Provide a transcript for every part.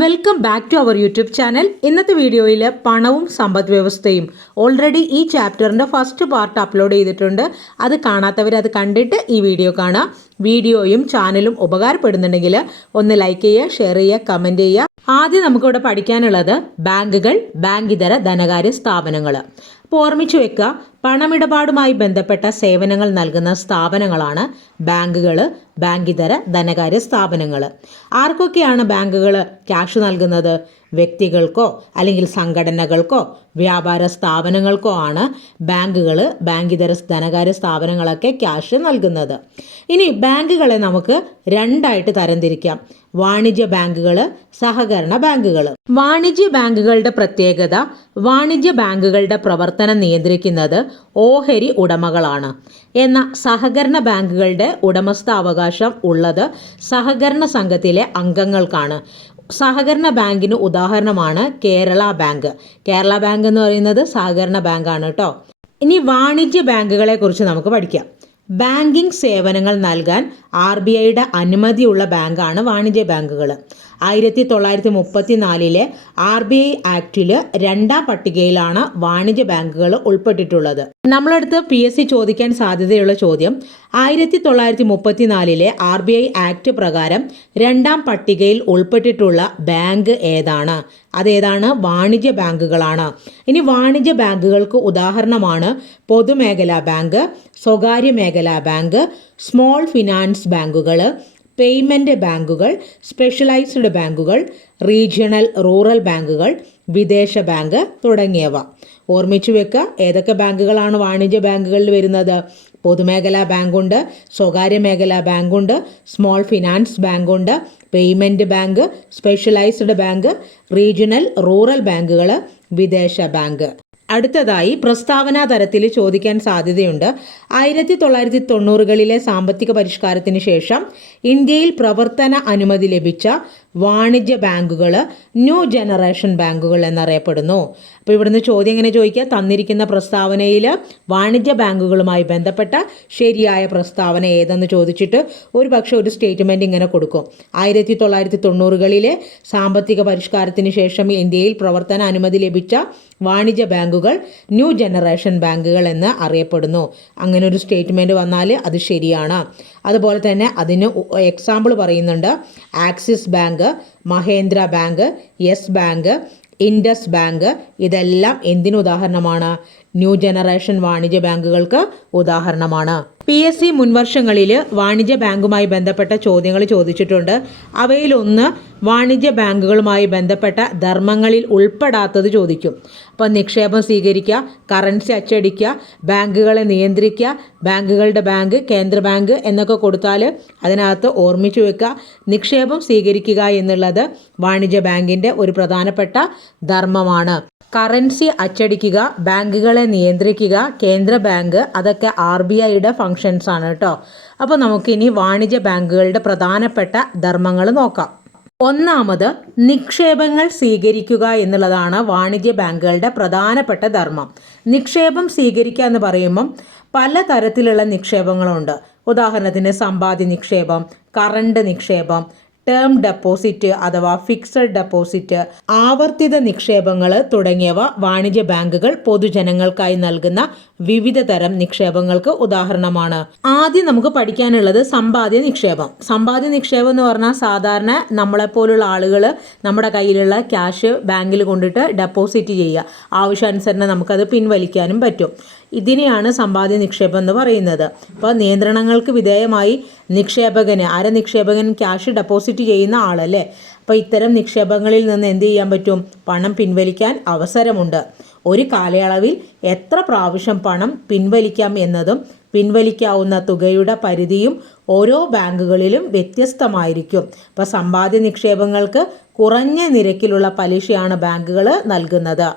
Welcome back to our YouTube channel ഇന്നത്തെ വീഡിയോയിൽ പണവും സമ്പദ് വ്യവസ്ഥയും ഓൾറെഡി ഈ ചാപ്റ്ററിന്റെ ഫസ്റ്റ് പാർട്ട് അപ്ലോഡ് ചെയ്തിട്ടുണ്ട്. അത് കാണാത്തവർ അത് കണ്ടിട്ട് ഈ വീഡിയോ കാണാം. വീഡിയോയും ചാനലും ഉപകാരപ്പെടുന്നുണ്ടെങ്കിൽ ഒന്ന് ലൈക്ക് ചെയ്യുക ഷെയർ ചെയ്യുക കമന്റ് ചെയ്യുക. ആദ്യം നമുക്കിവിടെ പഠിക്കാനുള്ളത് ബാങ്കുകൾ ബാങ്കിതര ധനകാര്യ സ്ഥാപനങ്ങൾ ഓർമ്മിച്ചു വെക്കുക പണമിടപാടുമായി ബന്ധപ്പെട്ട സേവനങ്ങൾ നൽകുന്ന സ്ഥാപനങ്ങളാണ് ബാങ്കുകൾ ബാങ്കിതര ധനകാര്യ സ്ഥാപനങ്ങൾ ആർക്കൊക്കെയാണ് ബാങ്കുകൾ ക്യാഷ് നൽകുന്നത്? വ്യക്തികൾക്കോ അല്ലെങ്കിൽ സംഘടനകൾക്കോ വ്യാപാര സ്ഥാപനങ്ങൾക്കോ ആണ് ബാങ്കുകൾ ബാങ്കിതര ധനകാര്യ സ്ഥാപനങ്ങളൊക്കെ ക്യാഷ് നൽകുന്നത്. ഇനി ബാങ്കുകളെ നമുക്ക് രണ്ടായിട്ട് തരംതിരിക്കാം. വാണിജ്യ ബാങ്കുകൾ സഹകരണ ബാങ്കുകൾ വാണിജ്യ ബാങ്കുകളുടെ പ്രത്യേകത വാണിജ്യ ബാങ്കുകളുടെ പ്രവർത്തനം നിയന്ത്രിക്കുന്നത് ഓഹരി ഉടമകളാണ്. എന്ന സഹകരണ ബാങ്കുകളുടെ ഉടമസ്ഥാവകാശം ഉള്ളത് സഹകരണ സംഘത്തിലെ അംഗങ്ങൾക്കാണ്. സഹകരണ ബാങ്കിന് ഉദാഹരണമാണ് കേരള ബാങ്ക്. കേരള ബാങ്ക് എന്ന് പറയുന്നത് സഹകരണ ബാങ്കാണ് കേട്ടോ. ഇനി വാണിജ്യ ബാങ്കുകളെ കുറിച്ച് നമുക്ക് പഠിക്കാം. ബാങ്കിംഗ് സേവനങ്ങൾ നൽകാൻ ആർ ബി ഐയുടെ അനുമതിയുള്ള ബാങ്കാണ് വാണിജ്യ ബാങ്കുകൾ ആയിരത്തി തൊള്ളായിരത്തി മുപ്പത്തി നാലിലെ ആർ ബി ഐ ആക്ടിൽ രണ്ടാം പട്ടികയിലാണ് വാണിജ്യ ബാങ്കുകൾ ഉൾപ്പെട്ടിട്ടുള്ളത്. നമ്മളടുത്ത് പി എസ് സി ചോദിക്കാൻ സാധ്യതയുള്ള ചോദ്യം ആയിരത്തി തൊള്ളായിരത്തി മുപ്പത്തി നാലിലെ ആർ ബി ഐ ആക്ട് പ്രകാരം രണ്ടാം പട്ടികയിൽ ഉൾപ്പെട്ടിട്ടുള്ള ബാങ്ക് ഏതാണ്? അതേതാണ് വാണിജ്യ ബാങ്കുകളാണ്. ഇനി വാണിജ്യ ബാങ്കുകൾക്ക് ഉദാഹരണമാണ് പൊതുമേഖലാ ബാങ്ക് സ്വകാര്യ മേഖലാ ബാങ്ക് സ്മോൾ ഫിനാൻസ് ബാങ്കുകൾ പേയ്മെന്റ് ബാങ്കുകൾ സ്പെഷ്യലൈസ്ഡ് ബാങ്കുകൾ റീജിയണൽ റൂറൽ ബാങ്കുകൾ വിദേശ ബാങ്ക് തുടങ്ങിയവ. ഓർമ്മിച്ചു വെക്കുക ഏതൊക്കെ ബാങ്കുകളാണ് വാണിജ്യ ബാങ്കുകളിൽ വരുന്നത്? പൊതുമേഖലാ ബാങ്കുണ്ട് സ്വകാര്യ മേഖലാ ബാങ്കുണ്ട് small finance ബാങ്കുണ്ട് payment bank specialised bank regional rural ബാങ്കുകൾ വിദേശ ബാങ്ക്. അടുത്തതായി പ്രസ്താവനാ തരത്തിൽ ചോദിക്കാൻ സാധ്യതയുണ്ട്. ആയിരത്തി തൊള്ളായിരത്തി തൊണ്ണൂറുകളിലെ സാമ്പത്തിക പരിഷ്കാരത്തിന് ശേഷം ഇന്ത്യയിൽ പ്രവർത്തന അനുമതി ലഭിച്ച വാണിജ്യ ബാങ്കുകൾ ന്യൂ ജനറേഷൻ ബാങ്കുകൾ എന്നറിയപ്പെടുന്നു. അപ്പോൾ ഇവിടുന്ന് ചോദ്യം എങ്ങനെ ചോദിക്കുക? തന്നിരിക്കുന്ന പ്രസ്താവനയിൽ വാണിജ്യ ബാങ്കുകളുമായി ബന്ധപ്പെട്ട ശരിയായ പ്രസ്താവന ഏതെന്ന് ചോദിച്ചിട്ട് ഒരു പക്ഷേ ഒരു സ്റ്റേറ്റ്മെന്റ് ഇങ്ങനെ കൊടുക്കും. ആയിരത്തി തൊള്ളായിരത്തി തൊണ്ണൂറുകളിലെ സാമ്പത്തിക പരിഷ്കാരത്തിന് ശേഷം ഇന്ത്യയിൽ പ്രവർത്തന അനുമതി ലഭിച്ച വാണിജ്യ ബാങ്കുകൾ ന്യൂ ജനറേഷൻ ബാങ്കുകൾ എന്ന് അറിയപ്പെടുന്നു. അങ്ങനെ ഒരു സ്റ്റേറ്റ്മെന്റ് വന്നാൽ അത് ശരിയാണ്. അതുപോലെ തന്നെ അതിന് എക്സാമ്പിൾ പറയുന്നുണ്ട്. Axis bank Mahindra bank yes bank Indus bank ഇതെല്ലാം എന്തിന് ഉദാഹരണമാണ്? ന്യൂ ജനറേഷൻ വാണിജ്യ ബാങ്കുകൾക്ക് ഉദാഹരണമാണ്. പി എസ് സി മുൻവർഷങ്ങളിൽ വാണിജ്യ ബാങ്കുമായി ബന്ധപ്പെട്ട ചോദ്യങ്ങൾ ചോദിച്ചിട്ടുണ്ട്. അവയിലൊന്ന് വാണിജ്യ ബാങ്കുകളുമായി ബന്ധപ്പെട്ട ധർമ്മങ്ങളിൽ ഉൾപ്പെടാത്തത് ചോദിക്കും. അപ്പം നിക്ഷേപം സ്വീകരിക്കുക കറൻസി അച്ചടിക്കുക ബാങ്കുകളെ നിയന്ത്രിക്കുക ബാങ്കുകളുടെ ബാങ്ക് കേന്ദ്ര ബാങ്ക് എന്നൊക്കെ കൊടുത്താൽ അതിനകത്ത് ഓർമ്മിച്ചു വെക്കുക. നിക്ഷേപം സ്വീകരിക്കുക എന്നുള്ളത് വാണിജ്യ ബാങ്കിന്റെ ഒരു പ്രധാനപ്പെട്ട ധർമ്മമാണ്. കറൻസി അച്ചടിക്കുക ബാങ്കുകളെ നിയന്ത്രിക്കുക കേന്ദ്ര ബാങ്ക് അതൊക്കെ ആർ ബി ഐയുടെ ഫങ്ഷൻസ് ആണ് കേട്ടോ. അപ്പോൾ നമുക്കിനി വാണിജ്യ ബാങ്കുകളുടെ പ്രധാനപ്പെട്ട ധർമ്മങ്ങൾ നോക്കാം. ഒന്നാമത് നിക്ഷേപങ്ങൾ സ്വീകരിക്കുക എന്നുള്ളതാണ് വാണിജ്യ ബാങ്കുകളുടെ പ്രധാനപ്പെട്ട ധർമ്മം. നിക്ഷേപം സ്വീകരിക്കുക എന്ന് പറയുമ്പം പല തരത്തിലുള്ള നിക്ഷേപങ്ങളുണ്ട്. ഉദാഹരണത്തിന് സമ്പാദ്യ നിക്ഷേപം കറണ്ട് നിക്ഷേപം ടേം ഡെപ്പോസിറ്റ് അഥവാ ഫിക്സഡ് ഡെപ്പോസിറ്റ് ആവർത്തിത നിക്ഷേപങ്ങൾ തുടങ്ങിയവ വാണിജ്യ ബാങ്കുകൾ പൊതുജനങ്ങൾക്കായി നൽകുന്ന വിവിധ തരം നിക്ഷേപങ്ങൾക്ക് ഉദാഹരണമാണ്. ആദ്യം നമുക്ക് പഠിക്കാനുള്ളത് സമ്പാദ്യ നിക്ഷേപം. സമ്പാദ്യ നിക്ഷേപം എന്ന് പറഞ്ഞാൽ സാധാരണ നമ്മളെപ്പോലുള്ള ആളുകൾ നമ്മുടെ കയ്യിലുള്ള ക്യാഷ് ബാങ്കിൽ കൊണ്ടിട്ട് ഡെപ്പോസിറ്റ് ചെയ്യുക. ആവശ്യാനുസരണം നമുക്കത് പിൻവലിക്കാനും പറ്റും. ഇതിനെയാണ് സമ്പാദ്യ നിക്ഷേപം എന്ന് പറയുന്നത്. അപ്പോൾ നിയന്ത്രണങ്ങൾക്ക് വിധേയമായി നിക്ഷേപകന് അര നിക്ഷേപകൻ ക്യാഷ് ഡെപ്പോസിറ്റ് ചെയ്യുന്ന ആളല്ലേ? അപ്പോൾ ഇത്തരം നിക്ഷേപങ്ങളിൽ നിന്ന് എന്ത് ചെയ്യാൻ പറ്റും? പണം പിൻവലിക്കാൻ അവസരമുണ്ട്. ഒരു കാലയളവിൽ എത്ര പ്രാവശ്യം പണം പിൻവലിക്കാം എന്നതും പിൻവലിക്കാവുന്ന തുകയുടെ പരിധിയും ഓരോ ബാങ്കുകളിലും വ്യത്യസ്തമായിരിക്കും. ഇപ്പോൾ സമ്പാദ്യ നിക്ഷേപങ്ങൾക്ക് കുറഞ്ഞ നിരക്കിലുള്ള പലിശയാണ് ബാങ്കുകൾ നൽകുന്നത്.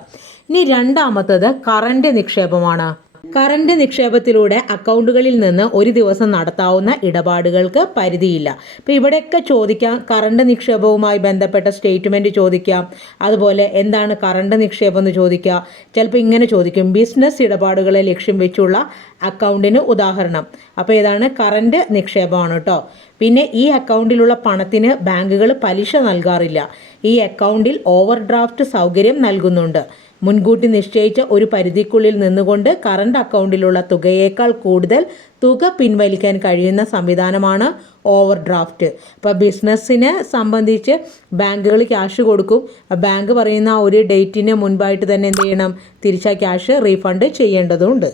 ഇനി രണ്ടാമത്തത് കറണ്ട് നിക്ഷേപമാണ്. കറണ്ട് നിക്ഷേപത്തിലൂടെ അക്കൗണ്ടുകളിൽ നിന്ന് ഒരു ദിവസം നടത്താവുന്ന ഇടപാടുകൾക്ക് പരിധിയില്ല. ഇപ്പോൾ ഇവിടെയൊക്കെ ചോദിക്കാം കറണ്ട് നിക്ഷേപവുമായി ബന്ധപ്പെട്ട സ്റ്റേറ്റ്മെന്റ് ചോദിക്കാം. അതുപോലെ എന്താണ് കറണ്ട് നിക്ഷേപം എന്ന് ചോദിക്കുക ചിലപ്പോൾ ഇങ്ങനെ ചോദിക്കും ബിസിനസ് ഇടപാടുകളെ ലക്ഷ്യം വെച്ചുള്ള അക്കൗണ്ടിന് ഉദാഹരണം. അപ്പോൾ ഇതാണ് കറണ്ട് നിക്ഷേപമാണ് കേട്ടോ. പിന്നെ ഈ അക്കൗണ്ടിലുള്ള പണത്തിന് ബാങ്കുകൾ പലിശ നൽകാറില്ല. ഈ അക്കൗണ്ടിൽ ഓവർ ഡ്രാഫ്റ്റ് സൗകര്യം നൽകുന്നുണ്ട്. മുൻകൂട്ടി നിശ്ചയിച്ച ഒരു പരിധിക്കുള്ളിൽ നിന്നുകൊണ്ട് കറണ്ട് അക്കൗണ്ടിലുള്ള തുകയേക്കാൾ കൂടുതൽ തുക പിൻവലിക്കാൻ കഴിയുന്ന സംവിധാനമാണ് ഓവർ ഡ്രാഫ്റ്റ് ഇപ്പോൾ ബിസിനസ്സിനെ സംബന്ധിച്ച് ബാങ്കുകൾ ക്യാഷ് കൊടുക്കും. ബാങ്ക് പറയുന്ന ഒരു ഡേറ്റിന് മുൻപായിട്ട് തന്നെ എന്ത് ചെയ്യണം? തിരിച്ചാൽ ക്യാഷ് റീഫണ്ട് ചെയ്യേണ്ടതുണ്ട്.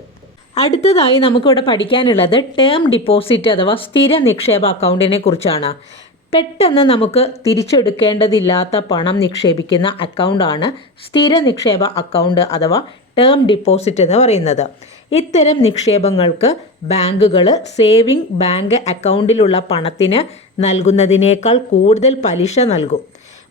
അടുത്തതായി നമുക്കിവിടെ പഠിക്കാനുള്ളത് ടേം ഡിപ്പോസിറ്റ് അഥവാ സ്ഥിര നിക്ഷേപ അക്കൗണ്ടിനെ കുറിച്ചാണ്. പെട്ടെന്ന് നമുക്ക് തിരിച്ചെടുക്കേണ്ടതില്ലാത്ത പണം നിക്ഷേപിക്കുന്ന അക്കൗണ്ടാണ് സ്ഥിര നിക്ഷേപ അക്കൗണ്ട് അഥവാ ടേം ഡിപ്പോസിറ്റ് എന്ന് പറയുന്നത്. ഇത്തരം നിക്ഷേപങ്ങൾക്ക് ബാങ്കുകൾ സേവിംഗ് ബാങ്ക് അക്കൗണ്ടിലുള്ള പണത്തിന് നൽകുന്നതിനേക്കാൾ കൂടുതൽ പലിശ നൽകും.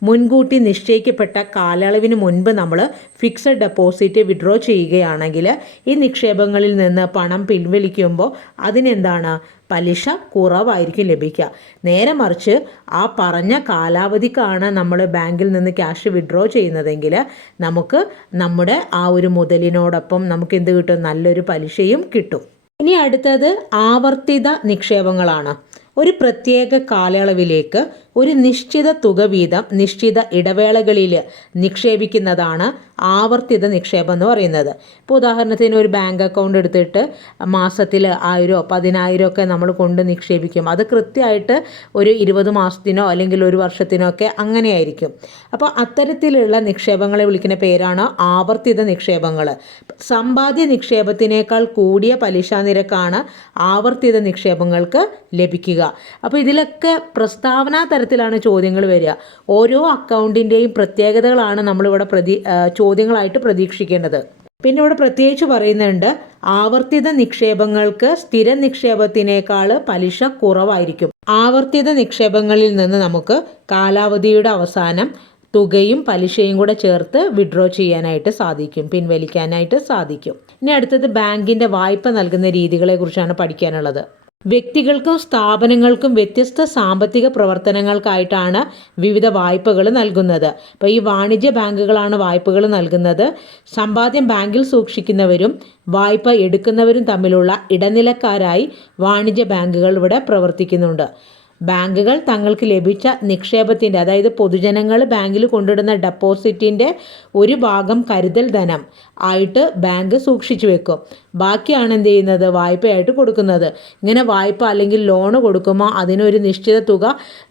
മുൻകൂട്ടി നിശ്ചയിക്കപ്പെട്ട കാലയളവിന് മുൻപ് നമ്മൾ ഫിക്സഡ് ഡെപ്പോസിറ്റ് വിഡ്രോ ചെയ്യുകയാണെങ്കിൽ ഈ നിക്ഷേപങ്ങളിൽ നിന്ന് പണം പിൻവലിക്കുമ്പോൾ അതിനെന്താണ്? പലിശ കുറവായിരിക്കും ലഭിക്കുക. നേരെ മറിച്ച് ആ പറഞ്ഞ കാലാവധിക്കാണ് നമ്മൾ ബാങ്കിൽ നിന്ന് ക്യാഷ് വിഡ്രോ ചെയ്യുന്നതെങ്കിൽ നമുക്ക് നമ്മുടെ ആ ഒരു മുതലിനോടൊപ്പം നമുക്ക് എന്ത് കിട്ടും? നല്ലൊരു പലിശയും കിട്ടും. ഇനി അടുത്തത് ആവർത്തിത നിക്ഷേപങ്ങളാണ്. ഒരു പ്രത്യേക കാലയളവിലേക്ക് ഒരു നിശ്ചിത തുക വീതം നിശ്ചിത ഇടവേളകളിൽ നിക്ഷേപിക്കുന്നതാണ് ആവർത്തിത നിക്ഷേപം എന്ന് പറയുന്നത്. ഇപ്പോൾ ഉദാഹരണത്തിന് ഒരു ബാങ്ക് അക്കൗണ്ട് എടുത്തിട്ട് മാസത്തിൽ ആയിരോ പതിനായിരോ ഒക്കെ നമ്മൾ കൊണ്ട് നിക്ഷേപിക്കും. അത് കൃത്യമായിട്ട് ഒരു ഇരുപത് മാസത്തിനോ അല്ലെങ്കിൽ ഒരു വർഷത്തിനോ ഒക്കെ അങ്ങനെയായിരിക്കും. അപ്പോൾ അത്തരത്തിലുള്ള നിക്ഷേപങ്ങളെ വിളിക്കുന്ന പേരാണ് ആവർത്തിത നിക്ഷേപങ്ങൾ. സമ്പാദ്യ നിക്ഷേപത്തിനേക്കാൾ കൂടിയ പലിശ നിരക്കാണ് ആവർത്തിത നിക്ഷേപങ്ങൾക്ക് ലഭിക്കുക. അപ്പോൾ ഇതിലൊക്കെ പ്രസ്താവനാ തരത്തിലാണ് ചോദ്യങ്ങൾ വരിക. ഓരോ അക്കൗണ്ടിന്റെയും പ്രത്യേകതകളാണ് നമ്മളിവിടെ പ്രതി ചോദ്യങ്ങളായിട്ട് പ്രതീക്ഷിക്കേണ്ടത്. പിന്നെ ഇവിടെ പ്രത്യേകിച്ച് പറയുന്നുണ്ട് ആവർത്തിത നിക്ഷേപങ്ങൾക്ക് സ്ഥിര നിക്ഷേപത്തിനേക്കാൾ പലിശ കുറവായിരിക്കും. ആവർത്തിത നിക്ഷേപങ്ങളിൽ നിന്ന് നമുക്ക് കാലാവധിയുടെ അവസാനം തുകയും പലിശയും കൂടെ ചേർത്ത് വിഡ്രോ ചെയ്യാനായിട്ട് സാധിക്കും പിൻവലിക്കാനായിട്ട് സാധിക്കും. ഇനി അടുത്തത് ബാങ്കിന്റെ വായ്പ നൽകുന്ന രീതികളെ കുറിച്ചാണ് പഠിക്കാനുള്ളത്. വ്യക്തികൾക്കും സ്ഥാപനങ്ങൾക്കും വ്യത്യസ്ത സാമ്പത്തിക പ്രവർത്തനങ്ങൾക്കായിട്ടാണ് വിവിധ വായ്പകൾ നൽകുന്നത്. അപ്പോൾ ഈ വാണിജ്യ ബാങ്കുകളാണ് വായ്പകൾ നൽകുന്നത്. സമ്പാദ്യം ബാങ്കിൽ സൂക്ഷിക്കുന്നവരും വായ്പ എടുക്കുന്നവരും തമ്മിലുള്ള ഇടനിലക്കാരായി വാണിജ്യ ബാങ്കുകൾ ഇവിടെ പ്രവർത്തിക്കുന്നുണ്ട്. ബാങ്കുകൾ തങ്ങൾക്ക് ലഭിച്ച നിക്ഷേപത്തിന്റെ അതായത് പൊതുജനങ്ങൾ ബാങ്കിൽ കൊണ്ടിടുന്ന ഡെപ്പോസിറ്റിന്റെ ഒരു ഭാഗം കരുതൽ ധനം ആയിട്ട് ബാങ്ക് സൂക്ഷിച്ചു വെക്കും. ബാക്കിയാണ് എന്ത് ചെയ്യുന്നത്? വായ്പയായിട്ട് കൊടുക്കുന്നത്. ഇങ്ങനെ വായ്പ അല്ലെങ്കിൽ ലോണ് കൊടുക്കുമ്പോൾ അതിനൊരു നിശ്ചിത തുക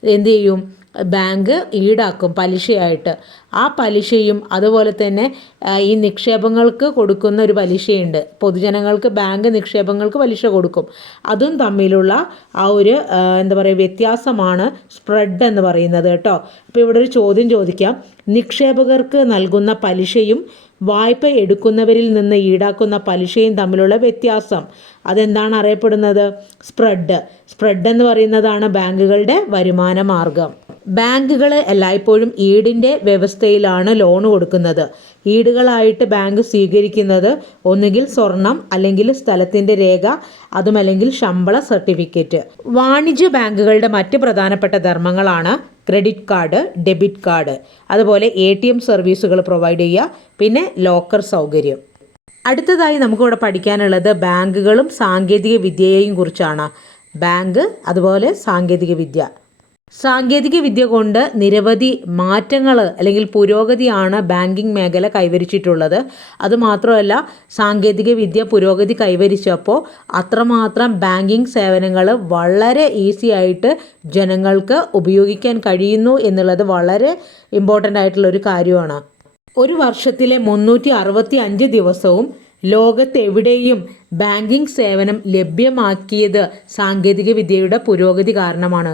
എന്ത് ചെയ്യും? ബാങ്ക് ഈടാക്കും പലിശയായിട്ട്. ആ പലിശയും അതുപോലെ തന്നെ ഈ നിക്ഷേപങ്ങൾക്ക് കൊടുക്കുന്ന ഒരു പലിശയുണ്ട്. പൊതുജനങ്ങൾക്ക് ബാങ്ക് നിക്ഷേപങ്ങൾക്ക് പലിശ കൊടുക്കും. അതും തമ്മിലുള്ള ആ ഒരു എന്താ പറയുക വ്യത്യാസമാണ് സ്പ്രെഡ് എന്ന് പറയുന്നത് കേട്ടോ. അപ്പോൾ ഇവിടെ ഒരു ചോദ്യം ചോദിക്കാം. നിക്ഷേപകർക്ക് നൽകുന്ന പലിശയും വായ്പ എടുക്കുന്നവരിൽ നിന്ന് ഈടാക്കുന്ന പലിശയും തമ്മിലുള്ള വ്യത്യാസം അതെന്താണ് അറിയപ്പെടുന്നത്? സ്പ്രെഡ്. സ്പ്രെഡ് എന്ന് പറയുന്നതാണ് ബാങ്കുകളുടെ വരുമാന മാർഗം. ബാങ്കുകൾ എല്ലായ്പ്പോഴും ഈടിന്റെ വ്യവസ്ഥയിലാണ് ലോൺ കൊടുക്കുന്നത്. ഈടുകളായിട്ട് ബാങ്ക് സ്വീകരിക്കുന്നത് ഒന്നുകിൽ സ്വർണം അല്ലെങ്കിൽ സ്ഥലത്തിന്റെ രേഖ അതുമല്ലെങ്കിൽ ശമ്പള സർട്ടിഫിക്കറ്റ്. വാണിജ്യ ബാങ്കുകളുടെ മറ്റ് പ്രധാനപ്പെട്ട ധർമ്മങ്ങളാണ് ക്രെഡിറ്റ് കാർഡ് ഡെബിറ്റ് കാർഡ്. അതുപോലെ എ സർവീസുകൾ പ്രൊവൈഡ് ചെയ്യുക പിന്നെ ലോക്കർ സൗകര്യം. അടുത്തതായി നമുക്കിവിടെ പഠിക്കാനുള്ളത് ബാങ്കുകളും സാങ്കേതിക വിദ്യയെയും കുറിച്ചാണ്. ബാങ്ക് അതുപോലെ സാങ്കേതിക വിദ്യ സാങ്കേതിക വിദ്യ കൊണ്ട് നിരവധി മാറ്റങ്ങൾ അല്ലെങ്കിൽ പുരോഗതിയാണ് ബാങ്കിങ് മേഖല കൈവരിച്ചിട്ടുള്ളത്. അതുമാത്രമല്ല സാങ്കേതിക വിദ്യ പുരോഗതി കൈവരിച്ചപ്പോൾ അത്രമാത്രം ബാങ്കിങ് സേവനങ്ങൾ വളരെ ഈസി ആയിട്ട് ജനങ്ങൾക്ക് ഉപയോഗിക്കാൻ കഴിയുന്നു എന്നുള്ളത് വളരെ ഇമ്പോർട്ടന്റ് ആയിട്ടുള്ള ഒരു കാര്യമാണ്. ഒരു വർഷത്തിലെ മുന്നൂറ്റി അറുപത്തി അഞ്ച് ദിവസവും ലോകത്തെവിടെയും ബാങ്കിങ് സേവനം ലഭ്യമാക്കിയത് സാങ്കേതിക വിദ്യയുടെ പുരോഗതി കാരണമാണ്.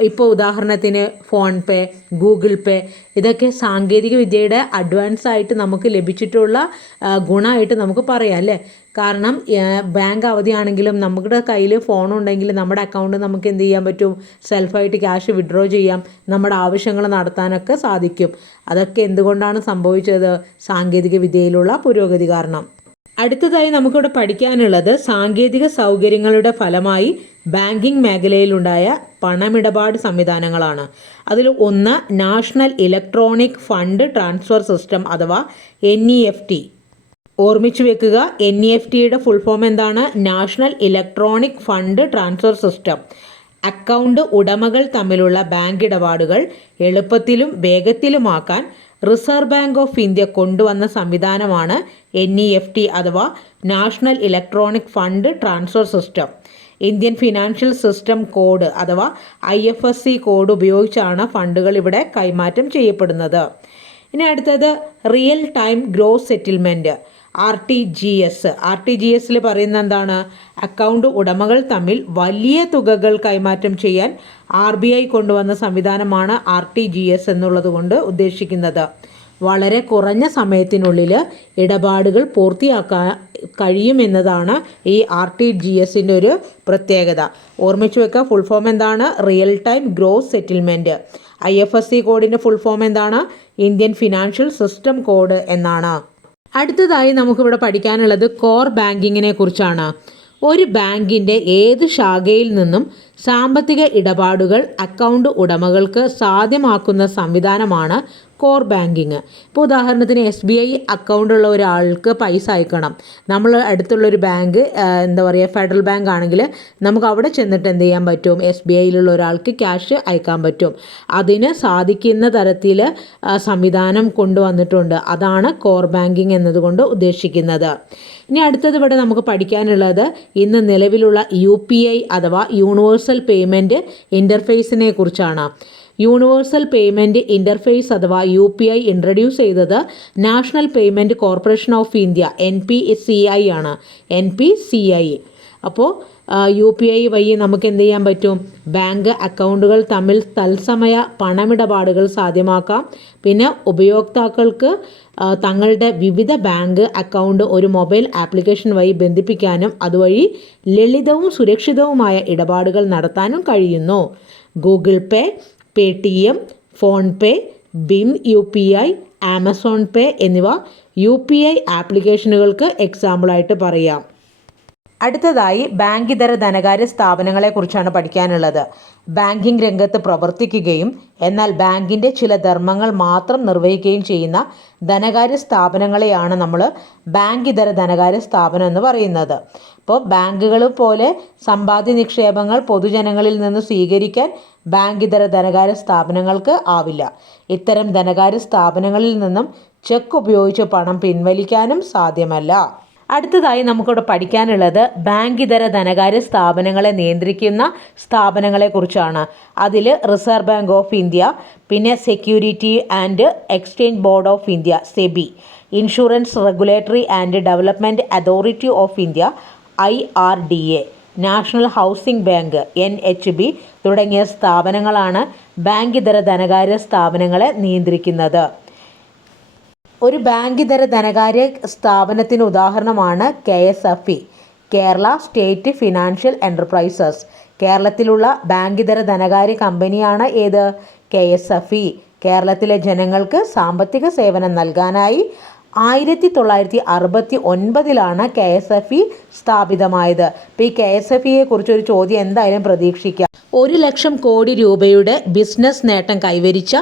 ഇപ്പോൾ ഉദാഹരണത്തിന് ഫോൺ പേ ഗൂഗിൾ പേ ഇതൊക്കെ സാങ്കേതിക വിദ്യയുടെ അഡ്വാൻസ് ആയിട്ട് നമുക്ക് ലഭിച്ചിട്ടുള്ള ഗുണമായിട്ട് നമുക്ക് പറയാം അല്ലേ? കാരണം ബാങ്ക് അവധിയാണെങ്കിലും നമ്മുടെ കയ്യിൽ ഫോൺ ഉണ്ടെങ്കിൽ നമ്മുടെ അക്കൗണ്ട് നമുക്ക് എന്ത് ചെയ്യാൻ പറ്റും? സെൽഫായിട്ട് ക്യാഷ് വിഡ്രോ ചെയ്യാം. നമ്മുടെ ആവശ്യങ്ങൾ നടത്താനൊക്കെ സാധിക്കും. അതൊക്കെ എന്തുകൊണ്ടാണ് സംഭവിച്ചത്? സാങ്കേതിക വിദ്യയിലുള്ള പുരോഗതി കാരണം. അടുത്തതായി നമുക്കിവിടെ പഠിക്കാനുള്ളത് സാങ്കേതിക സൗകര്യങ്ങളുടെ ഫലമായി ബാങ്കിംഗ് മേഖലയിലുണ്ടായ പണമിടപാട് സംവിധാനങ്ങളാണ്. അതിൽ ഒന്ന് national electronic fund transfer system അഥവാ എൻ ഇ എഫ് ടി. ഓർമ്മിച്ചു വെക്കുക എൻ ഇ എഫ് ടിയുടെ ഫുൾ ഫോം എന്താണ്? National electronic fund transfer system. Account ഉടമകൾ തമ്മിലുള്ള ബാങ്ക് ഇടപാടുകൾ എളുപ്പത്തിലും വേഗത്തിലുമാക്കാൻ റിസർവ് ബാങ്ക് ഓഫ് ഇന്ത്യ കൊണ്ടുവന്ന സംവിധാനമാണ് എൻ ഇ എഫ് ടി അഥവാ national electronic fund transfer system Indian financial system code അഥവാ I F S C code ഉപയോഗിച്ചാണ് ഫണ്ടുകൾ ഇവിടെ കൈമാറ്റം ചെയ്യപ്പെടുന്നത്. ഇനി അടുത്തത് real time gross settlement R T G S R T G എസിൽ പറയുന്ന എന്താണ്? അക്കൗണ്ട് ഉടമകൾ തമ്മിൽ വലിയ തുകകൾ കൈമാറ്റം ചെയ്യാൻ ആർ ബി ഐ കൊണ്ടുവന്ന സംവിധാനമാണ് ആർ ടി ജി എസ് എന്നുള്ളത് കൊണ്ട് ഉദ്ദേശിക്കുന്നത്. വളരെ കുറഞ്ഞ സമയത്തിനുള്ളിൽ ഇടപാടുകൾ പൂർത്തിയാക്കാൻ കഴിയുമെന്നതാണ് ഈ ആർ ടി ജി എസിന്റെ ഒരു പ്രത്യേകത. ഓർമ്മിച്ചു വെക്കുക ഫുൾ ഫോം എന്താണ്? Real time gross settlement I F S C കോഡിന്റെ ഫുൾ ഫോം എന്താണ്? ഇന്ത്യൻ ഫിനാൻഷ്യൽ സിസ്റ്റം കോഡ് എന്നാണ്. അടുത്തതായി നമുക്കിവിടെ പഠിക്കാനുള്ളത് കോർ ബാങ്കിങ്ങിനെ കുറിച്ചാണ്. ഒരു ബാങ്കിന്റെ ഏത് ശാഖയിൽ നിന്നും സാമ്പത്തിക ഇടപാടുകൾ അക്കൗണ്ട് ഉടമകൾക്ക് സാധ്യമാക്കുന്ന സംവിധാനമാണ് കോർ ബാങ്കിങ്. ഇപ്പോൾ ഉദാഹരണത്തിന് എസ് ബി ഐ അക്കൗണ്ടുള്ള ഒരാൾക്ക് പൈസ അയക്കണം. നമ്മൾ അടുത്തുള്ളൊരു ബാങ്ക് എന്താ പറയുക ഫെഡറൽ ബാങ്ക് ആണെങ്കിൽ നമുക്ക് അവിടെ ചെന്നിട്ട് എന്ത് ചെയ്യാൻ പറ്റും? എസ് ബി ഐയിലുള്ള ഒരാൾക്ക് ക്യാഷ് അയക്കാൻ പറ്റും. അതിന് സാധിക്കുന്ന തരത്തിൽ സംവിധാനം കൊണ്ടുവന്നിട്ടുണ്ട്. അതാണ് കോർ ബാങ്കിങ് എന്നതുകൊണ്ട് ഉദ്ദേശിക്കുന്നത്. ഇനി അടുത്തത് ഇവിടെ നമുക്ക് പഠിക്കാനുള്ളത് ഇന്ന് നിലവിലുള്ള യു പി ഐ അഥവാ യൂണിവേഴ്സൽ പേയ്മെന്റ് ഇന്റർഫേസിനെ കുറിച്ചാണ്. യൂണിവേഴ്സൽ പേയ്മെന്റ് ഇന്റർഫേസ് അഥവാ യു പി ഐ ഇൻട്രൊഡ്യൂസ് ചെയ്തത് national payment corporation of India N P C I ആണ്. എൻ പി സി ഐ അപ്പോൾ യു പി ഐ വഴി നമുക്ക് എന്ത് ചെയ്യാൻ പറ്റും? ബാങ്ക് അക്കൗണ്ടുകൾ തമ്മിൽ തത്സമയ പണമിടപാടുകൾ സാധ്യമാക്കാം. പിന്നെ ഉപയോക്താക്കൾക്ക് തങ്ങളുടെ വിവിധ ബാങ്ക് അക്കൗണ്ട് ഒരു മൊബൈൽ ആപ്ലിക്കേഷൻ വഴി ബന്ധിപ്പിക്കാനും അതുവഴി ലളിതവും സുരക്ഷിതവുമായ ഇടപാടുകൾ നടത്താനും കഴിയുന്നു. Google pay Paytm PhonePe BHIM U P I Amazon pay എന്നിവ യു പി ഐ ആപ്ലിക്കേഷനുകൾക്ക് എക്സാമ്പിളായിട്ട് പറയാം. അടുത്തതായി ബാങ്കിതര ധനകാര്യ സ്ഥാപനങ്ങളെക്കുറിച്ചാണ് പഠിക്കാനുള്ളത്. ബാങ്കിംഗ് രംഗത്ത് പ്രവർത്തിക്കുകയും എന്നാൽ ബാങ്കിന്റെ ചില ധർമ്മങ്ങൾ മാത്രം നിർവഹിക്കുകയും ചെയ്യുന്ന ധനകാര്യ സ്ഥാപനങ്ങളെയാണ് നമ്മൾ ബാങ്കിതര ധനകാര്യ സ്ഥാപനം എന്ന് പറയുന്നത്. അപ്പോൾ ബാങ്കുകൾ പോലെ സമ്പാദ്യ നിക്ഷേപങ്ങൾ പൊതുജനങ്ങളിൽ നിന്ന് സ്വീകരിക്കാൻ ബാങ്കിതര ധനകാര്യ സ്ഥാപനങ്ങൾക്ക് ആവില്ല. ഇത്തരം ധനകാര്യ സ്ഥാപനങ്ങളിൽ നിന്നും ചെക്ക് ഉപയോഗിച്ച് പണം പിൻവലിക്കാനും സാധ്യമല്ല. അടുത്തതായി നമുക്കിവിടെ പഠിക്കാനുള്ളത് ബാങ്ക് ഇതര ധനകാര്യ സ്ഥാപനങ്ങളെ നിയന്ത്രിക്കുന്ന സ്ഥാപനങ്ങളെക്കുറിച്ചാണ് അതിൽ റിസർവ് ബാങ്ക് ഓഫ് ഇന്ത്യ പിന്നെ security and exchange board of India SEBI insurance regulatory and development authority of India I R D A national housing bank N H B തുടങ്ങിയ സ്ഥാപനങ്ങളാണ് ബാങ്ക് ഇതര ധനകാര്യ സ്ഥാപനങ്ങളെ നിയന്ത്രിക്കുന്നത്. ഒരു ബാങ്കിതര ധനകാര്യ സ്ഥാപനത്തിന് ഉദാഹരണമാണ് K S F E Kerala state financial enterprises കേരളത്തിലുള്ള ബാങ്കിതര ധനകാര്യ കമ്പനിയാണ് ഏത്? K S F E. കേരളത്തിലെ ജനങ്ങൾക്ക് സാമ്പത്തിക സേവനം നൽകാനായി ആയിരത്തി തൊള്ളായിരത്തി അറുപത്തി ഒൻപതിലാണ് കെ എസ് എഫ് ഇ സ്ഥാപിതമായത്. അപ്പോൾ ഈ കെ എസ് എഫ് ഇയെ കുറിച്ചൊരു ചോദ്യം എന്തായാലും പ്രതീക്ഷിക്കാം. ഒരു ലക്ഷം കോടി രൂപയുടെ ബിസിനസ് നേട്ടം കൈവരിച്ച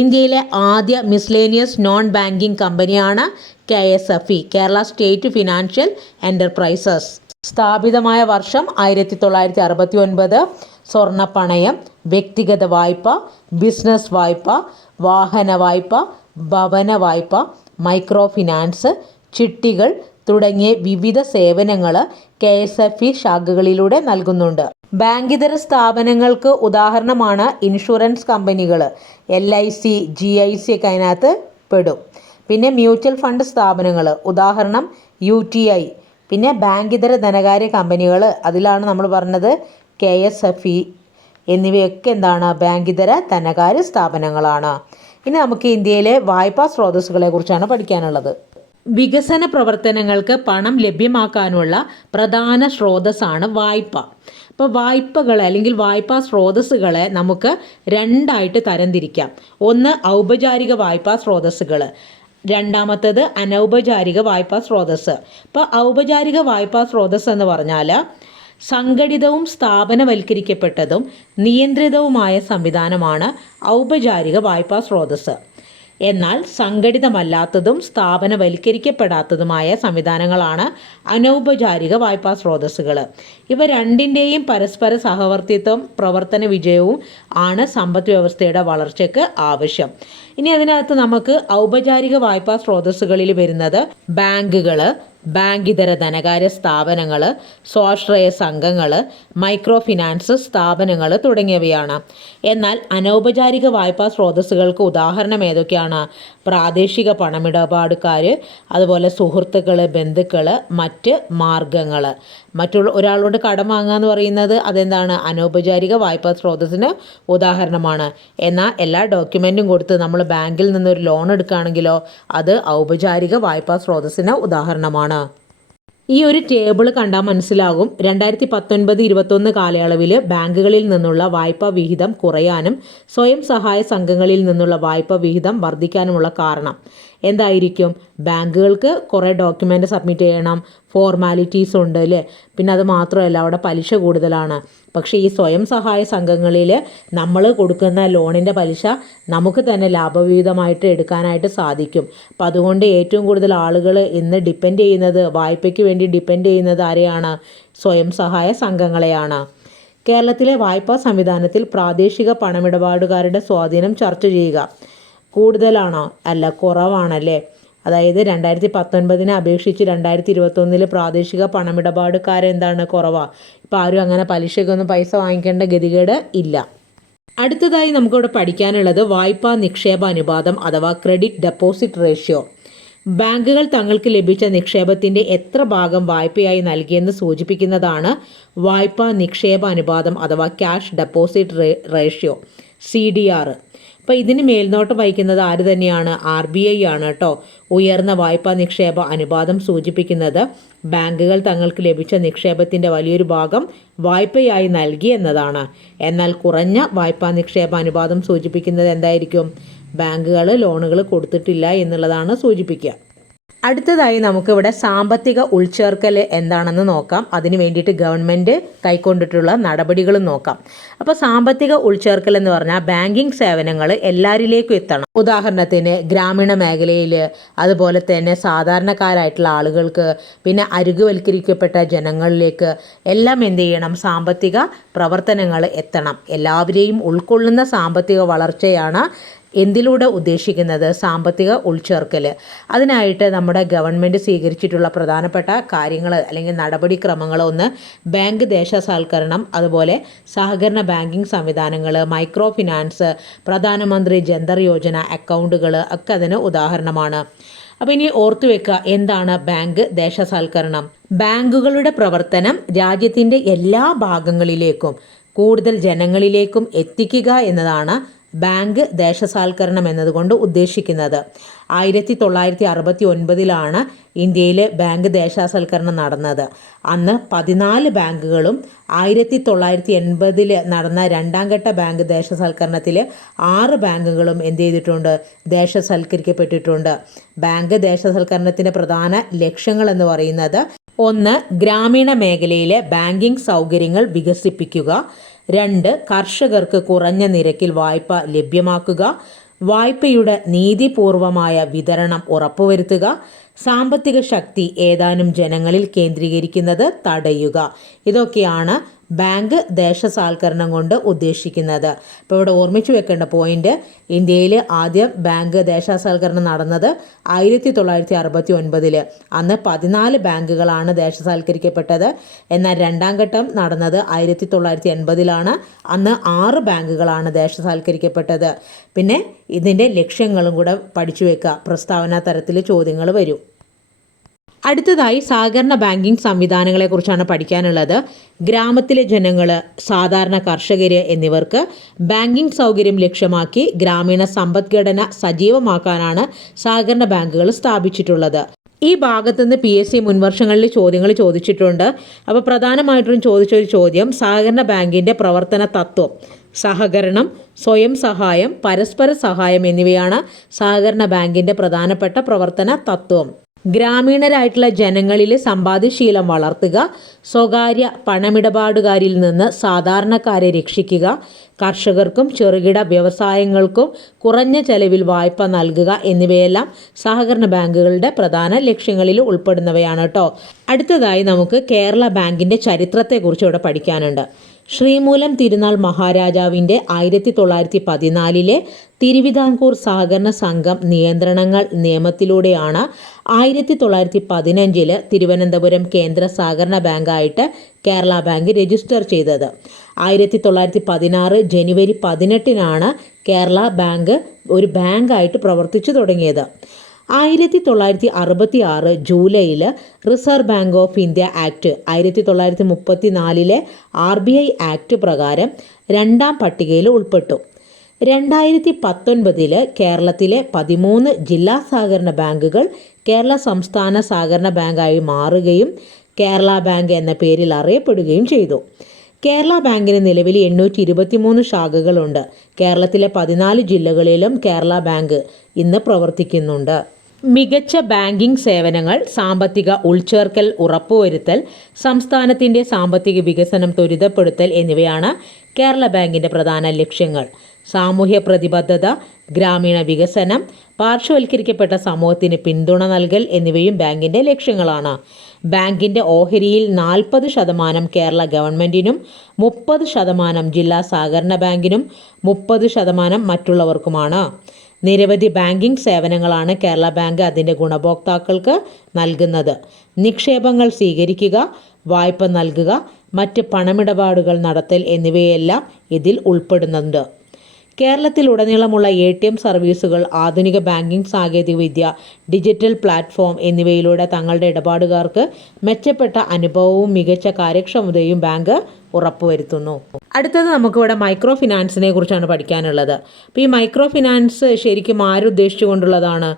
ഇന്ത്യയിലെ ആദ്യ മിസ്ലേനിയസ് നോൺ ബാങ്കിംഗ് കമ്പനിയാണ് K S F E Kerala state financial enterprises സ്ഥാപിതമായ വർഷം ആയിരത്തി തൊള്ളായിരത്തി അറുപത്തി ഒൻപത് സ്വർണപ്പണയം വ്യക്തിഗത വായ്പ ബിസിനസ് വായ്പ വാഹന വായ്പ ഭവന വായ്പ മൈക്രോ ഫിനാൻസ് ചിട്ടികൾ തുടങ്ങിയ വിവിധ സേവനങ്ങൾ കെ എസ് എഫ് ഇ ശാഖകളിലൂടെ നൽകുന്നുണ്ട്. ബാങ്കിതര സ്ഥാപനങ്ങൾക്ക് ഉദാഹരണമാണ് ഇൻഷുറൻസ് കമ്പനികൾ L I C G I C ഒക്കെ അതിനകത്ത് പെടും. പിന്നെ മ്യൂച്വൽ ഫണ്ട് സ്ഥാപനങ്ങൾ ഉദാഹരണം യു ടി ഐ. പിന്നെ ബാങ്കിതര ധനകാര്യ കമ്പനികൾ അതിലാണ് നമ്മൾ പറഞ്ഞത് കെ എസ് എഫ് ഇ. എന്നിവയൊക്കെ എന്താണ്? ബാങ്കിതര ധനകാര്യ സ്ഥാപനങ്ങളാണ്. ഇനി നമുക്ക് ഇന്ത്യയിലെ വായ്പാ സ്രോതസ്സുകളെ കുറിച്ചാണ് പഠിക്കാനുള്ളത്. വികസന പ്രവർത്തനങ്ങൾക്ക് പണം ലഭ്യമാക്കാനുള്ള പ്രധാന സ്രോതസ്സാണ് വായ്പ. അപ്പോൾ വായ്പകളെ അല്ലെങ്കിൽ വായ്പാ സ്രോതസ്സുകളെ നമുക്ക് രണ്ടായിട്ട് തരംതിരിക്കാം. ഒന്ന് ഔപചാരിക വായ്പാ സ്രോതസ്സുകൾ രണ്ടാമത്തത് അനൗപചാരിക വായ്പാ സ്രോതസ്സ്. ഇപ്പോൾ ഔപചാരിക വായ്പാ സ്രോതസ്സ് എന്ന് പറഞ്ഞാൽ സംഘടിതവും സ്ഥാപനവൽക്കരിക്കപ്പെട്ടതും നിയന്ത്രിതവുമായ സംവിധാനമാണ് ഔപചാരിക വായ്പാ സ്രോതസ്സ്. എന്നാൽ സംഘടിതമല്ലാത്തതും സ്ഥാപനവൽക്കരിക്കപ്പെടാത്തതുമായ സംവിധാനങ്ങളാണ് അനൗപചാരിക വായ്പാ സ്രോതസ്സുകൾ ഇവ രണ്ടിന്റെയും പരസ്പര സഹവർത്തിത്വം പ്രവർത്തന വിജയവും ആണ് സമ്പദ് വ്യവസ്ഥയുടെ വളർച്ചയ്ക്ക് ആവശ്യം. ഇനി അതിനകത്ത് നമുക്ക് ഔപചാരിക വായ്പാ സ്രോതസ്സുകളിൽ വരുന്നത് ബാങ്കുകൾ ബാങ്ക് ഇതര ധനകാര്യ സ്ഥാപനങ്ങൾ സ്വാശ്രയ സംഘങ്ങൾ മൈക്രോ ഫിനാൻസ് സ്ഥാപനങ്ങൾ തുടങ്ങിയവയാണ്. എന്നാൽ അനൗപചാരിക വായ്പാ സ്രോതസ്സുകൾക്ക് ഉദാഹരണം ഏതൊക്കെയാണ്? പ്രാദേശിക പണമിടപാടുകാർ അതുപോലെ സുഹൃത്തുക്കൾ ബന്ധുക്കൾ മറ്റ് മാർഗങ്ങൾ മറ്റുള്ള ഒരാളോട് കടം വാങ്ങുക എന്ന് പറയുന്നത് അതെന്താണ്? അനൗപചാരിക വായ്പാ സ്രോതസ്സിന് ഉദാഹരണമാണ്. എന്നാൽ എല്ലാ ഡോക്യുമെന്റും കൊടുത്ത് നമ്മൾ ബാങ്കിൽ നിന്നൊരു ലോൺ എടുക്കുകയാണെങ്കിലോ അത് ഔപചാരിക വായ്പാ സ്രോതസ്സിന് ഉദാഹരണമാണ്. ഈ ഒരു ടേബിൾ കണ്ടാൽ മനസ്സിലാകും. രണ്ടായിരത്തി പത്തൊൻപത് ഇരുപത്തൊന്ന് കാലയളവിൽ ബാങ്കുകളിൽ നിന്നുള്ള വായ്പാ വിഹിതം കുറയാനും സ്വയം സഹായ സംഘങ്ങളിൽ നിന്നുള്ള വായ്പാ വിഹിതം വർദ്ധിക്കാനുമുള്ള കാരണം എന്തായിരിക്കും? ബാങ്കുകൾക്ക് കുറേ ഡോക്യുമെന്റ് സബ്മിറ്റ് ചെയ്യണം ഫോർമാലിറ്റീസ് ഉണ്ട് അല്ലേ പിന്നെ അത് മാത്രമല്ല അവിടെ പലിശ കൂടുതലാണ്. പക്ഷേ ഈ സ്വയം സഹായ സംഘങ്ങളിൽ നമ്മൾ കൊടുക്കുന്ന ലോണിന്റെ പലിശ നമുക്ക് തന്നെ ലാഭവിഹിതമായിട്ട് എടുക്കാനായിട്ട് സാധിക്കും. അപ്പോൾ അതുകൊണ്ട് ഏറ്റവും കൂടുതൽ ആളുകൾ ഇന്ന് ഡിപ്പെൻഡ് ചെയ്യുന്നത് വായ്പയ്ക്ക് വേണ്ടി ഡിപ്പെൻഡ് ചെയ്യുന്നത് ആരെയാണ്? സ്വയം സഹായ സംഘങ്ങളെയാണ്. കേരളത്തിലെ വായ്പാ സംവിധാനത്തിൽ പ്രാദേശിക പണമിടപാടുകാരുടെ സ്വാധീനം ചർച്ച ചെയ്യുക. കൂടുതലാണോ? അല്ല കുറവാണല്ലേ? അതായത് രണ്ടായിരത്തി പത്തൊൻപതിനെ അപേക്ഷിച്ച് രണ്ടായിരത്തി ഇരുപത്തൊന്നിൽ പ്രാദേശിക പണമിടപാടുകാരെന്താണ് കുറവാണ് ഇപ്പോൾ ആരും അങ്ങനെ പലിശയ്ക്കൊന്നും പൈസ വാങ്ങിക്കേണ്ട ഗതികേട് ഇല്ല. അടുത്തതായി നമുക്കിവിടെ പഠിക്കാനുള്ളത് വായ്പാ നിക്ഷേപ അനുപാതം അഥവാ ക്രെഡിറ്റ് ഡെപ്പോസിറ്റ് റേഷ്യോ. ബാങ്കുകൾ തങ്ങൾക്ക് ലഭിച്ച നിക്ഷേപത്തിന്റെ എത്ര ഭാഗം വായ്പയായി നൽകിയെന്ന് സൂചിപ്പിക്കുന്നതാണ് വായ്പാ നിക്ഷേപ അനുപാതം അഥവാ cash deposit ratio. C D R അപ്പോൾ ഇതിന് മേൽനോട്ടം വഹിക്കുന്നത് ആര് തന്നെയാണ്? ആർ ബി ഐ ആണ് കേട്ടോ. ഉയർന്ന വായ്പാ നിക്ഷേപ അനുപാതം സൂചിപ്പിക്കുന്നത് ബാങ്കുകൾ തങ്ങൾക്ക് ലഭിച്ച നിക്ഷേപത്തിന്റെ വലിയൊരു ഭാഗം വായ്പയായി നൽകി എന്നതാണ്. എന്നാൽ കുറഞ്ഞ വായ്പാ നിക്ഷേപ അനുപാതം സൂചിപ്പിക്കുന്നത് എന്തായിരിക്കും? ബാങ്കുകൾ ലോണുകൾ കൊടുത്തിട്ടില്ല എന്നുള്ളതാണ് സൂചിപ്പിക്കുക. അടുത്തതായി നമുക്കിവിടെ സാമ്പത്തിക ഉൾച്ചേർക്കൽ എന്താണെന്ന് നോക്കാം. അതിന് വേണ്ടിയിട്ട് ഗവൺമെന്റ് കൈക്കൊണ്ടിട്ടുള്ള നടപടികളും നോക്കാം. അപ്പോൾ സാമ്പത്തിക ഉൾച്ചേർക്കൽ എന്ന് പറഞ്ഞാൽ ബാങ്കിങ് സേവനങ്ങൾ എല്ലാവരിലേക്കും എത്തണം. ഉദാഹരണത്തിന് ഗ്രാമീണ മേഖലയിൽ അതുപോലെ തന്നെ സാധാരണക്കാരായിട്ടുള്ള ആളുകൾക്ക് പിന്നെ അരുകുവൽക്കരിക്കപ്പെട്ട ജനങ്ങളിലേക്ക് എല്ലാം എന്ത് ചെയ്യണം? സാമ്പത്തിക പ്രവർത്തനങ്ങൾ എത്തണം. എല്ലാവരെയും ഉൾക്കൊള്ളുന്ന സാമ്പത്തിക വളർച്ചയാണ് എന്തിലൂടെ ഉദ്ദേശിക്കുന്നത്? സാമ്പത്തിക ഉൾച്ചേർക്കൽ അതിനായിട്ട് നമ്മുടെ ഗവൺമെന്റ് സ്വീകരിച്ചിട്ടുള്ള പ്രധാനപ്പെട്ട കാര്യങ്ങൾ അല്ലെങ്കിൽ നടപടിക്രമങ്ങൾ ഒന്ന് ബാങ്ക് ദേശസാൽക്കരണം അതുപോലെ സഹകരണ ബാങ്കിങ് സംവിധാനങ്ങൾ മൈക്രോ ഫിനാൻസ് പ്രധാനമന്ത്രി ജന്തർ യോജന അക്കൗണ്ടുകൾ ഒക്കെ അതിന് ഉദാഹരണമാണ്. അപ്പോൾ ഇനി ഓർത്തു വെക്കുക എന്താണ് ബാങ്ക് ദേശസാൽക്കരണം? ബാങ്കുകളുടെ പ്രവർത്തനം രാജ്യത്തിന്റെ എല്ലാ ഭാഗങ്ങളിലേക്കും കൂടുതൽ ജനങ്ങളിലേക്കും എത്തിക്കുക എന്നതാണ് ബാങ്ക് ദേശസാൽക്കരണം എന്നതുകൊണ്ട് ഉദ്ദേശിക്കുന്നത്. ആയിരത്തി തൊള്ളായിരത്തി അറുപത്തി ഒൻപതിലാണ് ഇന്ത്യയിൽ ബാങ്ക് ദേശസാൽക്കരണം നടന്നത്. അന്ന് പതിനാല് ബാങ്കുകളും ആയിരത്തി തൊള്ളായിരത്തി എൺപതിൽ നടന്ന രണ്ടാം ഘട്ട ബാങ്ക് ദേശസാൽക്കരണത്തിൽ ആറ് ബാങ്കുകളും എന്ത് ചെയ്തിട്ടുണ്ട്? ദേശസൽക്കരിക്കപ്പെട്ടിട്ടുണ്ട്. ബാങ്ക് ദേശസൽക്കരണത്തിന്റെ പ്രധാന ലക്ഷ്യങ്ങൾ എന്ന് പറയുന്നത് ഒന്ന് ഗ്രാമീണ മേഖലയിലെ ബാങ്കിംഗ് സൗകര്യങ്ങൾ വികസിപ്പിക്കുക രണ്ട് കർഷകർക്ക് കുറഞ്ഞ നിരക്കിൽ വായ്പ ലഭ്യമാക്കുക വായ്പയുടെ നീതിപൂർവമായ വിതരണം ഉറപ്പുവരുത്തുക സാമ്പത്തിക ശക്തി ഏതാനും ജനങ്ങളിൽ കേന്ദ്രീകരിക്കുന്നത് തടയുക. ഇതൊക്കെയാണ് ബാങ്ക് ദേശസാൽക്കരണം കൊണ്ട് ഉദ്ദേശിക്കുന്നത്. അപ്പോൾ ഇവിടെ ഓർമ്മിച്ചു വെക്കേണ്ട പോയിന്റ് ഇന്ത്യയിൽ ആദ്യം ബാങ്ക് ദേശസാൽക്കരണം നടന്നത് ആയിരത്തി തൊള്ളായിരത്തി അറുപത്തി ഒൻപതിൽ അന്ന് പതിനാല് ബാങ്കുകളാണ് ദേശസാൽക്കരിക്കപ്പെട്ടത്. എന്നാൽ രണ്ടാം ഘട്ടം നടന്നത് ആയിരത്തി തൊള്ളായിരത്തി എൺപതിലാണ് അന്ന് ആറ് ബാങ്കുകളാണ് ദേശസാൽക്കരിക്കപ്പെട്ടത്. പിന്നെ ഇതിന്റെ ലക്ഷ്യങ്ങളും കൂടെ പഠിച്ചു വെക്കുക പ്രസ്താവന തരത്തിൽ ചോദ്യങ്ങൾ വരും. അടുത്തതായി സഹകരണ ബാങ്കിംഗ് സംവിധാനങ്ങളെക്കുറിച്ചാണ് പഠിക്കാനുള്ളത്. ഗ്രാമത്തിലെ ജനങ്ങൾ സാധാരണ കർഷകർ എന്നിവർക്ക് ബാങ്കിംഗ് സൗകര്യം ലക്ഷ്യമാക്കി ഗ്രാമീണ സമ്പദ്ഘടന സജീവമാക്കാനാണ് സഹകരണ ബാങ്കുകൾ സ്ഥാപിച്ചിട്ടുള്ളത്. ഈ ഭാഗത്തുനിന്ന് പി എസ് സി മുൻവർഷങ്ങളിൽ ചോദ്യങ്ങൾ ചോദിച്ചിട്ടുണ്ട്. അപ്പോൾ പ്രധാനമായിട്ടും ചോദിച്ചൊരു ചോദ്യം സഹകരണ ബാങ്കിന്റെ പ്രവർത്തന തത്വം സഹകരണം സ്വയം സഹായം പരസ്പര സഹായം എന്നിവയാണ് സഹകരണ ബാങ്കിന്റെ പ്രധാനപ്പെട്ട പ്രവർത്തന തത്വം. ഗ്രാമീണരായിട്ടുള്ള ജനങ്ങളിൽ സമ്പാദ്യശീലം വളർത്തുക സ്വകാര്യ പണമിടപാടുകാരിൽ നിന്ന് സാധാരണക്കാരെ രക്ഷിക്കുക കർഷകർക്കും ചെറുകിട വ്യവസായങ്ങൾക്കും കുറഞ്ഞ ചെലവിൽ വായ്പ നൽകുക എന്നിവയെല്ലാം സഹകരണ ബാങ്കുകളുടെ പ്രധാന ലക്ഷ്യങ്ങളിൽ ഉൾപ്പെടുന്നവയാണ് കേട്ടോ അടുത്തതായി നമുക്ക് കേരള ബാങ്കിന്റെ ചരിത്രത്തെക്കുറിച്ച് ഇവിടെ പഠിക്കാനുണ്ട്. ശ്രീമൂലം തിരുനാൾ മഹാരാജാവിന്റെ ആയിരത്തി തൊള്ളായിരത്തി പതിനാലിലെ തിരുവിതാംകൂർ സഹകരണ സംഘം നിയന്ത്രണങ്ങൾ നിയമത്തിലൂടെയാണ് ആയിരത്തി തൊള്ളായിരത്തി പതിനഞ്ചിൽ തിരുവനന്തപുരം കേന്ദ്ര സഹകരണ ബാങ്കായിട്ട് കേരള ബാങ്ക് രജിസ്റ്റർ ചെയ്തത്. ആയിരത്തി തൊള്ളായിരത്തി പതിനാറ് ജനുവരി പതിനെട്ടിനാണ് കേരള ബാങ്ക് ഒരു ബാങ്കായിട്ട് പ്രവർത്തിച്ചു തുടങ്ങിയത്. ആയിരത്തി തൊള്ളായിരത്തി അറുപത്തി ആറ് ജൂലൈയിൽ reserve bank of India act ആയിരത്തി തൊള്ളായിരത്തി മുപ്പത്തി നാലിലെ ആർ ബി ഐ ആക്ട് പ്രകാരം രണ്ടാം പട്ടികയിൽ ഉൾപ്പെട്ടു. രണ്ടായിരത്തി പത്തൊൻപതിൽ കേരളത്തിലെ പതിമൂന്ന് ജില്ലാ സഹകരണ ബാങ്കുകൾ കേരള സംസ്ഥാന സഹകരണ ബാങ്കായി മാറുകയും കേരള ബാങ്ക് എന്ന പേരിൽ അറിയപ്പെടുകയും ചെയ്തു. കേരള ബാങ്കിന് നിലവിൽ എണ്ണൂറ്റി ഇരുപത്തിമൂന്ന് ശാഖകളുണ്ട്. കേരളത്തിലെ പതിനാല് ജില്ലകളിലും കേരള ബാങ്ക് ഇന്ന് പ്രവർത്തിക്കുന്നുണ്ട്. മികച്ച ബാങ്കിംഗ് സേവനങ്ങൾ സാമ്പത്തിക ഉൾച്ചേർക്കൽ ഉറപ്പുവരുത്തൽ സംസ്ഥാനത്തിന്റെ സാമ്പത്തിക വികസനം ത്വരിതപ്പെടുത്തൽ എന്നിവയാണ് കേരള ബാങ്കിന്റെ പ്രധാന ലക്ഷ്യങ്ങൾ. സാമൂഹ്യ പ്രതിബദ്ധത ഗ്രാമീണ വികസനം പാർശ്വവൽക്കരിക്കപ്പെട്ട സമൂഹത്തിന് പിന്തുണ നൽകൽ എന്നിവയും ബാങ്കിന്റെ ലക്ഷ്യങ്ങളാണ്. ബാങ്കിന്റെ ഓഹരിയിൽ നാൽപ്പത് ശതമാനം കേരള ഗവൺമെന്റിനും മുപ്പത് ശതമാനം ജില്ലാ സഹകരണ ബാങ്കിനും മുപ്പത് ശതമാനം മറ്റുള്ളവർക്കുമാണ്. നിരവധി ബാങ്കിംഗ് സേവനങ്ങളാണ് കേരള ബാങ്ക് അതിന്റെ ഗുണഭോക്താക്കൾക്ക് നൽകുന്നത്. നിക്ഷേപങ്ങൾ സ്വീകരിക്കുക വായ്പ നൽകുക മറ്റ് പണമിടപാടുകൾ നടത്തൽ എന്നിവയെല്ലാം ഇതിൽ ഉൾപ്പെടുന്നുണ്ട്. കേരളത്തിലുടനീളമുള്ള എ ടി എം സർവീസുകൾ ആധുനിക ബാങ്കിംഗ് സാങ്കേതികവിദ്യ ഡിജിറ്റൽ പ്ലാറ്റ്ഫോം എന്നിവയിലൂടെ തങ്ങളുടെ ഇടപാടുകാർക്ക് മെച്ചപ്പെട്ട അനുഭവവും മികച്ച കാര്യക്ഷമതയും ബാങ്ക് ഉറപ്പുവരുത്തുന്നു. അടുത്തത് നമുക്കിവിടെ മൈക്രോ ഫിനാൻസിനെ കുറിച്ചാണ് പഠിക്കാനുള്ളത്. അപ്പോൾ ഈ മൈക്രോ ഫിനാൻസ് ശരിക്കും ആരുദ്ദേശിച്ചുകൊണ്ടുള്ളതാണ്?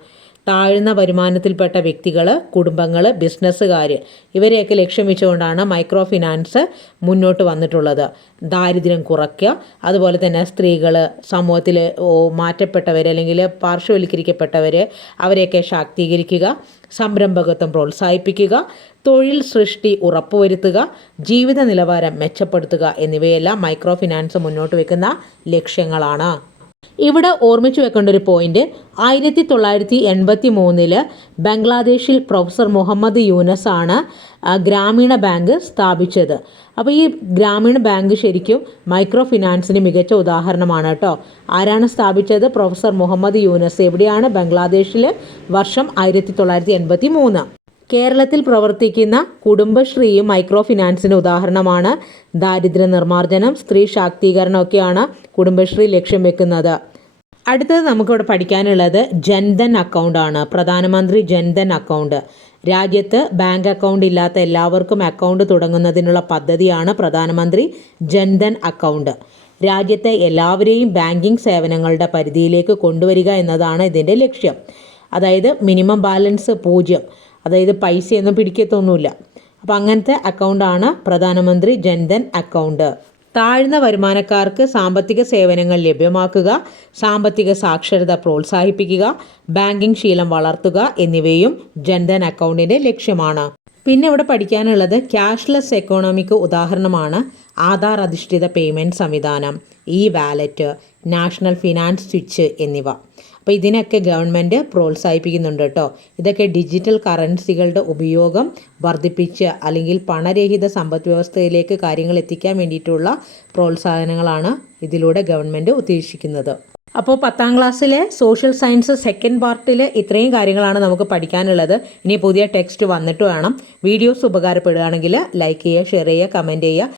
താഴ്ന്ന വരുമാനത്തിൽപ്പെട്ട വ്യക്തികൾ കുടുംബങ്ങൾ ബിസിനസ്സുകാർ ഇവരെയൊക്കെ ലക്ഷ്യം വെച്ചുകൊണ്ടാണ് മൈക്രോ ഫിനാൻസ് മുന്നോട്ട് വന്നിട്ടുള്ളത്. ദാരിദ്ര്യം കുറയ്ക്കുക അതുപോലെ തന്നെ സ്ത്രീകൾ സമൂഹത്തിൽ മാറ്റപ്പെട്ടവർ അല്ലെങ്കിൽ പാർശ്വവൽക്കരിക്കപ്പെട്ടവർ അവരെയൊക്കെ ശാക്തീകരിക്കുക സംരംഭകത്വം പ്രോത്സാഹിപ്പിക്കുക തൊഴിൽ സൃഷ്ടി ഉറപ്പുവരുത്തുക ജീവിത നിലവാരം മെച്ചപ്പെടുത്തുക എന്നിവയെല്ലാം മൈക്രോ ഫിനാൻസ് മുന്നോട്ട് വെക്കുന്ന ലക്ഷ്യങ്ങളാണ്. ഇവിടെ ഓർമ്മിച്ചു വെക്കേണ്ട ഒരു പോയിന്റ്. ആയിരത്തി തൊള്ളായിരത്തി എൺപത്തി മൂന്നിൽ ബംഗ്ലാദേശിൽ പ്രൊഫസർ മുഹമ്മദ് യൂനസ് ആണ് ഗ്രാമീണ ബാങ്ക് സ്ഥാപിച്ചത്. അപ്പോൾ ഈ ഗ്രാമീണ ബാങ്ക് ശരിക്കും മൈക്രോ ഫിനാൻസിന് മികച്ച ഉദാഹരണമാണ് കേട്ടോ. ആരാണ് സ്ഥാപിച്ചത്? പ്രൊഫസർ മുഹമ്മദ് യൂനസ് എവിടെയാണ്? ബംഗ്ലാദേശിൽ വർഷം ആയിരത്തി തൊള്ളായിരത്തി എൺപത്തി മൂന്ന് കേരളത്തിൽ പ്രവർത്തിക്കുന്ന കുടുംബശ്രീയും മൈക്രോ ഫിനാൻസിന് ഉദാഹരണമാണ്. ദാരിദ്ര്യ നിർമ്മാർജനം സ്ത്രീ ശാക്തീകരണം ഒക്കെയാണ് കുടുംബശ്രീ ലക്ഷ്യം വെക്കുന്നത്. അടുത്തത് നമുക്കിവിടെ പഠിക്കാനുള്ളത് ജൻധൻ അക്കൗണ്ടാണ് പ്രധാനമന്ത്രി ജൻധൻ അക്കൗണ്ട് രാജ്യത്ത് ബാങ്ക് അക്കൗണ്ട് ഇല്ലാത്ത എല്ലാവർക്കും അക്കൗണ്ട് തുടങ്ങുന്നതിനുള്ള പദ്ധതിയാണ് പ്രധാനമന്ത്രി ജൻധൻ അക്കൗണ്ട് രാജ്യത്തെ എല്ലാവരെയും ബാങ്കിംഗ് സേവനങ്ങളുടെ പരിധിയിലേക്ക് കൊണ്ടുവരിക എന്നതാണ് ഇതിന്റെ ലക്ഷ്യം. അതായത് മിനിമം ബാലൻസ് പൂജ്യം. അതായത് പൈസയൊന്നും പിടിക്കത്തൊന്നുമില്ല. അപ്പോൾ അങ്ങനത്തെ അക്കൗണ്ടാണ് പ്രധാനമന്ത്രി ജൻധൻ അക്കൗണ്ട് താഴ്ന്ന വരുമാനക്കാർക്ക് സാമ്പത്തിക സേവനങ്ങൾ ലഭ്യമാക്കുക സാമ്പത്തിക സാക്ഷരത പ്രോത്സാഹിപ്പിക്കുക ബാങ്കിംഗ് ശീലം വളർത്തുക എന്നിവയും ജൻധൻ അക്കൗണ്ടിന്റെ ലക്ഷ്യമാണ്. പിന്നെ ഇവിടെ പഠിക്കാനുള്ളത് ക്യാഷ്ലെസ് എക്കോണമിക്ക് ഉദാഹരണമാണ് ആധാർ അധിഷ്ഠിത പേയ്മെന്റ് സംവിധാനം E wallet national finance switch എന്നിവ. അപ്പോൾ ഇതിനൊക്കെ ഗവൺമെന്റ് പ്രോത്സാഹിപ്പിക്കുന്നുണ്ട് കേട്ടോ. ഇതൊക്കെ ഡിജിറ്റൽ കറൻസികളുടെ ഉപയോഗം വർദ്ധിപ്പിച്ച് അല്ലെങ്കിൽ പണരഹിത സമ്പദ് വ്യവസ്ഥയിലേക്ക് കാര്യങ്ങൾ എത്തിക്കാൻ വേണ്ടിയിട്ടുള്ള പ്രോത്സാഹനങ്ങളാണ് ഇതിലൂടെ ഗവൺമെന്റ് ഉദ്ദേശിക്കുന്നത്. അപ്പോൾ പത്താം ക്ലാസ്സിലെ സോഷ്യൽ സയൻസ് സെക്കൻഡ് പാർട്ടിൽ ഇത്രയും കാര്യങ്ങളാണ് നമുക്ക് പഠിക്കാനുള്ളത്. ഇനി പുതിയ ടെക്സ്റ്റ് വന്നിട്ട് വേണം. വീഡിയോസ് ഉപകാരപ്പെടുകയാണെങ്കിൽ ലൈക്ക് ചെയ്യുക ഷെയർ ചെയ്യുക കമന്റ് ചെയ്യുക.